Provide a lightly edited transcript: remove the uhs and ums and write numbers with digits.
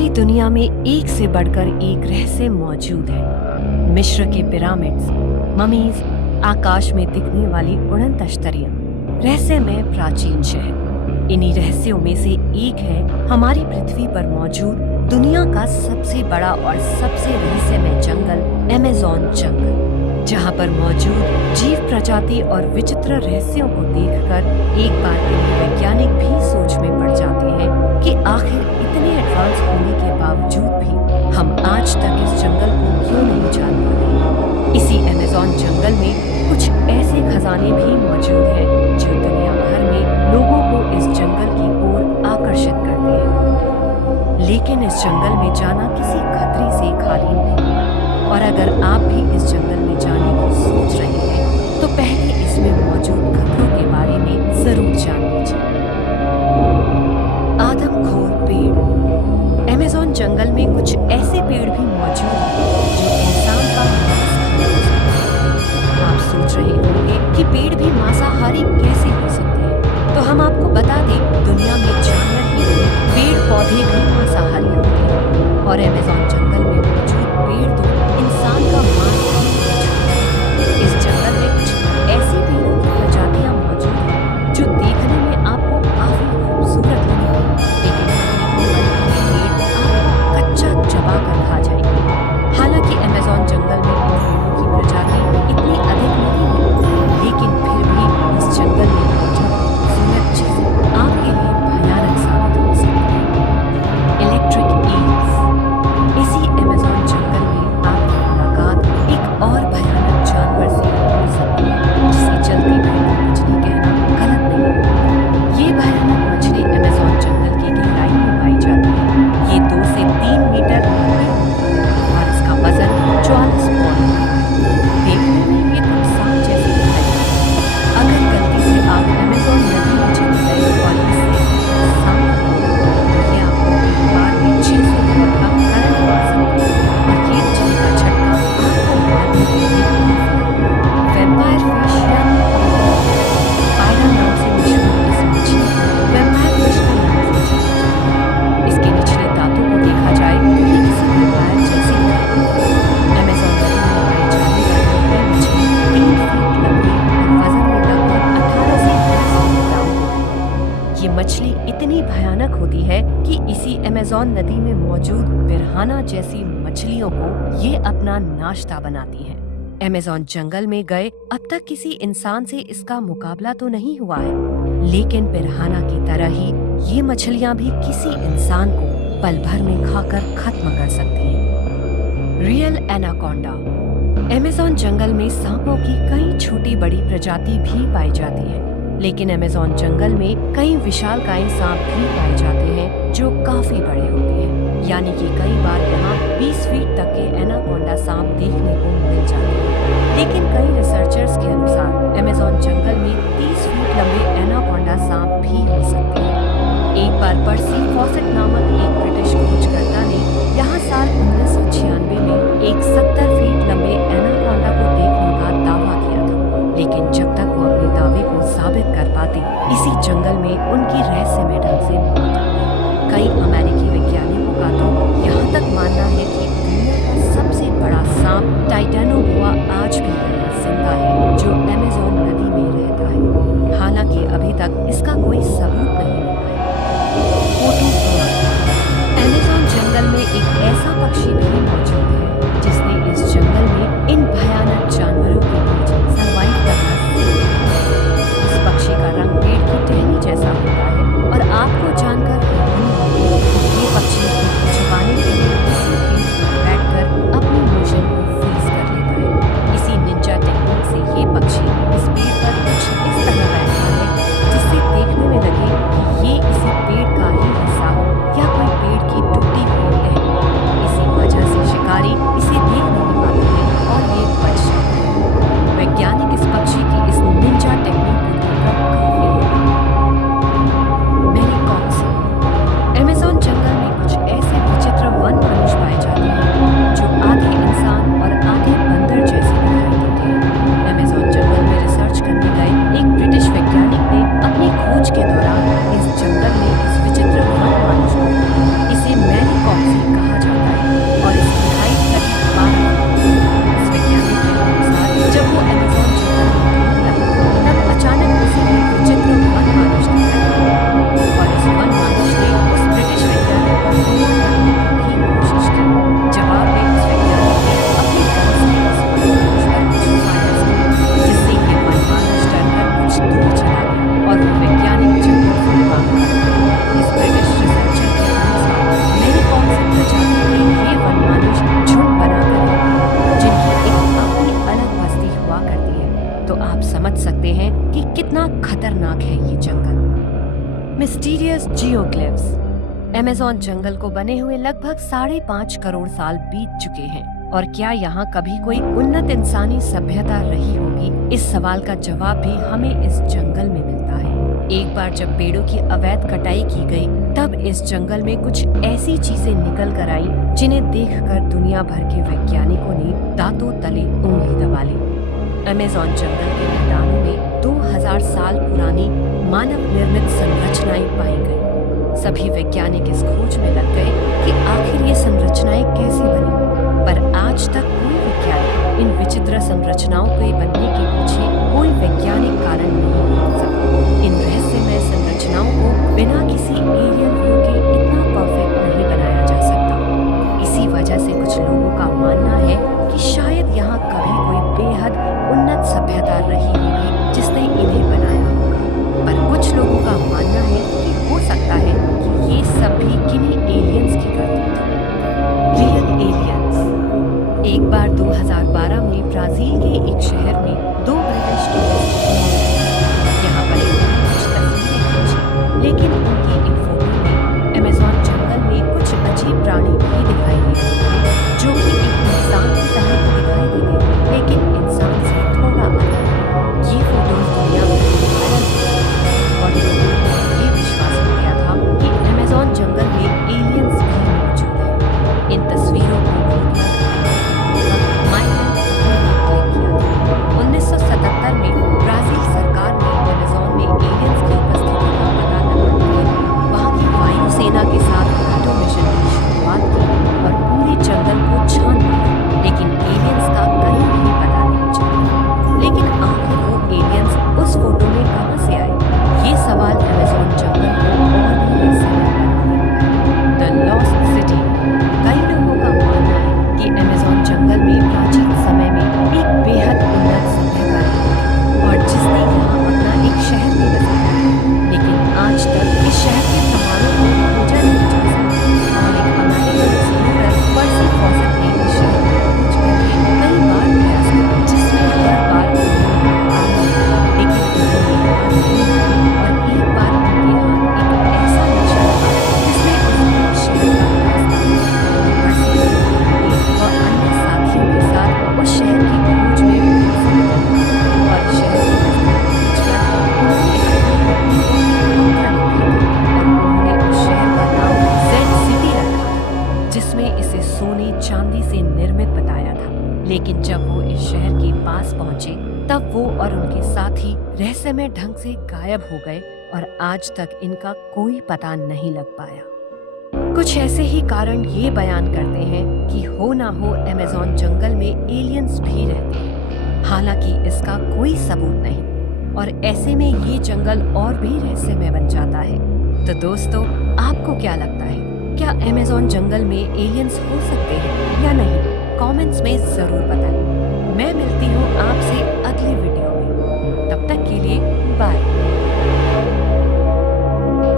हमारी दुनिया में एक से बढ़कर एक रहस्य मौजूद है। मिस्र के पिरामिड्स, ममीज, आकाश में दिखने वाली उड़न तश्तरियां, रहस्यमय प्राचीन शहर। इन्हीं रहस्यों में से एक है हमारी पृथ्वी पर मौजूद दुनिया का सबसे बड़ा और सबसे रहस्यमय जंगल, अमेज़न जंगल, जहां पर मौजूद जीव प्रजाति और विचित्र रहस्यों को देखकर एक बार वैज्ञानिक भी सोच में पड़ जाते हैं कि आखिर इतने एडवांस होने के बावजूद भी हम आज तक इस जंगल को क्यों नहीं जान पाए। इसी अमेज़न जंगल में कुछ ऐसे खजाने भी मौजूद हैं जो दुनिया भर में लोगों को इस जंगल की ओर आकर्षित करते हैं। लेकिन इस जंगल में जाना किसी खतरे से खाली नहीं, और अगर आप भी इस जंगल में जाने की सोच रहे हैं तो पहले इसमें मौजूद खतरों के बारे में जरूर जान लीजिए। आदमखोर पेड़। अमेज़न जंगल में कुछ ऐसे पेड़ भी मौजूद हैं जो इंसान का मांस खा सकते हैं। आप सोच रहे होंगे कि पेड़ भी मांसाहारी कैसे हो सकते हैं, तो हम आपको बता दें, दुनिया में जानवर ही नहीं, पेड़ पौधे भी मांसाहारी होते हैं। और अमेज़न जंगल में मौजूद पेड़ तो इंसान का मांस भी मौजूद है। इस जंगल में कुछ ऐसी पेड़ों की प्रजातियां मौजूद हैं जो देखने में आपको काफी खूबसूरत लगेगी, लेकिन पेड़ आपको कच्चा चबा कर खा जाएंगे। हालांकि अमेज़न जंगल में इन पेड़ों की प्रजाति इतनी अधिक नहीं है, लेकिन फिर भी इस जंगल में मौजूद खूबसूरत चीजें आपके लिए भयानक साबित हो सकती हैं। Electric eels. इसी अमेज़न जंगल में आपकी मुलाकात एक और भयानक जानवर से हो सकती है, जिसे चलती हुई मछली कहना गलत नहीं है। ये भयानक मछली अमेज़न जंगल की गहराई में पाई जाती है। ये 2 से 3 मीटर लंबी होती है और इसका वजन 44 पौंड है। देखने में ये कुछ सांप जैसी दिखाई देती है। अगर गलती से आप अमेज़न नदी में चले गए और इससे सांप को तो ये आपको एक बार में 600 मीटर का करंट मार सकती है और ये बिजली का झटका आपको मारने के लिए वैम्पायर फिश या पायरा नाम से मशहूर इस मछली वैम्पायर फिश के नाम से जानी जाती है। इसके निचले दांतों को देखा जाए तो ये किसी वैम्पायर जैसी दिखाई देती है। अमेज़न नदी में पाई जाने वाली यह मछली 3 फीट लंबी और वजन में लगभग 18 से 20 ग्राम होती है। ये मछली इतनी भयानक होती है कि इसी अमेज़न नदी में मौजूद पिरान्हा जैसी मछलियों को ये अपना नाश्ता बनाती है। अमेज़न जंगल में गए अब तक किसी इंसान से इसका मुकाबला तो नहीं हुआ है, लेकिन पिरान्हा की तरह ही ये मछलियां भी किसी इंसान को पल भर में खाकर खत्म कर सकती हैं। Real anaconda. अमेज़न जंगल में सांपों की कई छोटी बड़ी प्रजाति भी पाई जाती है, लेकिन अमेज़न जंगल में कई विशालकाय सांप भी पाए जाते हैं जो काफी बड़े होते हैं। यानी कि कई बार यहाँ 20 फीट तक के एनाकोंडा सांप देखने को मिल जाते हैं। लेकिन कई रिसर्चर्स के अनुसार अमेज़न जंगल में 30 फीट लंबे एनाकोंडा सांप भी हो सकते हैं। एक बार पर्सी फॉसेट नामक एक ब्रिटिश खोजकर्ता ने यहाँ साल 1996 में एक 70 फीट लंबे एनाकोंडा को देखने का दावा किया था, लेकिन जब तक वो अपने दावे को साबित कर पाते, इसी जंगल में उनकी रहस्यमय ढंग से मौत हो गई। कई अमेरिकी वैज्ञानिकों का तो यहाँ तक मानना है कि दुनिया का सबसे बड़ा सांप टाइटैनोबोआ आज भी जिंदा है, जो अमेज़न नदी में रहता है। हालांकि अभी तक इसका कोई सबूत नहीं मिला है। कोटू बर्ड। अमेज़न जंगल में एक ऐसा पक्षी भी मौजूद है जिसने इस जंगल में इन भयानक जानवरों के बीच सर्वाइव करना सीख लिया। इस पक्षी का रंग पेड़ की टहनी जैसा होता है और आपको जानकर ये पक्षी छुपाने के लिए किसी पेड़ पर बैठकर अपनी मोशन को फ्रीज कर लेता है। इसी निंजा टेक्निक से ये पक्षी इस पेड़ पर कुछ इस तरह बैठता है जिससे देखने खतरनाक है ये जंगल। Mysterious geoglyphs. अमेज़न जंगल को बने हुए लगभग 5.5 करोड़ साल बीत चुके हैं, और क्या यहाँ कभी कोई उन्नत इंसानी सभ्यता रही होगी? इस सवाल का जवाब भी हमें इस जंगल में मिलता है। एक बार जब पेड़ों की अवैध कटाई की गई, तब इस जंगल में कुछ ऐसी चीजें निकल कर आई जिन्हें देखकर दुनिया भर के वैज्ञानिकों ने दांतों तले उंगली दबा ली। अमेज़न जंगल के मैदानों में 2000 साल पुरानी मानव निर्मित संरचनाएं पाई गई। सभी वैज्ञानिक इस खोज में लग गए कि आखिर ये संरचनाएं कैसे बनी, पर आज तक कोई वैज्ञानिक इन विचित्र संरचनाओं के बनने के पीछे कोई वैज्ञानिक कारण नहीं ढूंढ सका। इन रहस्यमय संरचनाओं को बिना किसी एरियल व्यू के इतना परफेक्ट नहीं बनाया जा सकता। इसी वजह से कुछ लोगों का मानना है कि शायद यहाँ कभी कोई बेहद उन्नत सभ्यता रही होगी जिसने इन्हें बनाया होगा। पर कुछ लोगों का मानना है कि हो सकता है कि ये सब भी किन्हीं एलियंस की करतूत है। Real aliens. एक बार 2012 में ब्राजील के एक शहर में 2 ब्रिटिश टूरिस्ट यहाँ पर कुछ तस्वीरें खींची, लेकिन उनकी इन फोटो में अमेज़न जंगल में कुछ अजीब प्राणी भी दिखाई दे रहे थे, जो कि एक इंसान की तरह दिखाई देते, लेकिन इंसान से थोड़ा अलग। ये फोटोज दुनिया भर में वायरल हुई और लोगों को ये विश्वास हो गया था कि अमेज़न जंगल में एलियंस भी मौजूद हैं। इन तस्वीरों को माइकल क्लिक किया था। 1977 में ब्राजील सरकार ने अमेज़न में एलियंस की उपस्थिति का पता लगाने के लिए वहां की वायुसेना के साथ ऑटो मिशन की शुरुआत की और पूरे जंगल को छान मारा, लेकिन एलियंस का कहीं भी पता नहीं चला। लेकिन आखिर वो एलियंस उस फोटो में कहां से आए? ये सवाल अमेज़न जंगल को और भी रहस्यमय बना देता है। The lost city. कई लोगों का मानना है कि अमेज़न जंगल में प्राचीन समय में एक बेहद उन्नत सभ्यता रही और जिसने यहाँ अपना एक शहर भी बसाया, लेकिन आज तक इस शहर के प्रमाणों को खोजा नहीं जा सका। और एक अमेरिकन एक्सप्लोरर पर्सी फॉसेट ने इस शहर की खोज करके कई बार प्रयास किया, जिसमें हर बार लेकिन और एक बार उनके हाथ एक ऐसा नशा था जिसने उस शहर का और अन्य साथियों के साथ उस शहर की खोज में और शहर उन्होंने उस शहर का नाम जेड सिटी रखा, जिसमें इसे सोने चांदी से निर्मित बताया था। लेकिन जब वो इस शहर के पास पहुंचे, तब वो और उनके साथी रहस्यमय ढंग से गायब हो गए और आज तक इनका कोई पता नहीं लग पाया। कुछ ऐसे ही कारण ये बयान करते हैं कि हो ना हो अमेज़न जंगल में एलियंस भी रहते हैं, हालांकि इसका कोई सबूत नहीं, और ऐसे में ये जंगल और भी रहस्यमय बन जाता है। तो दोस्तों, आपको क्या लगता है? क्या अमेज़न जंगल में एलियंस हो सकते हैं या नहीं? कमेंट्स में जरूर बताएं। मैं मिलती हूँ आपसे अगले वीडियो में। तब तक के लिए बाय।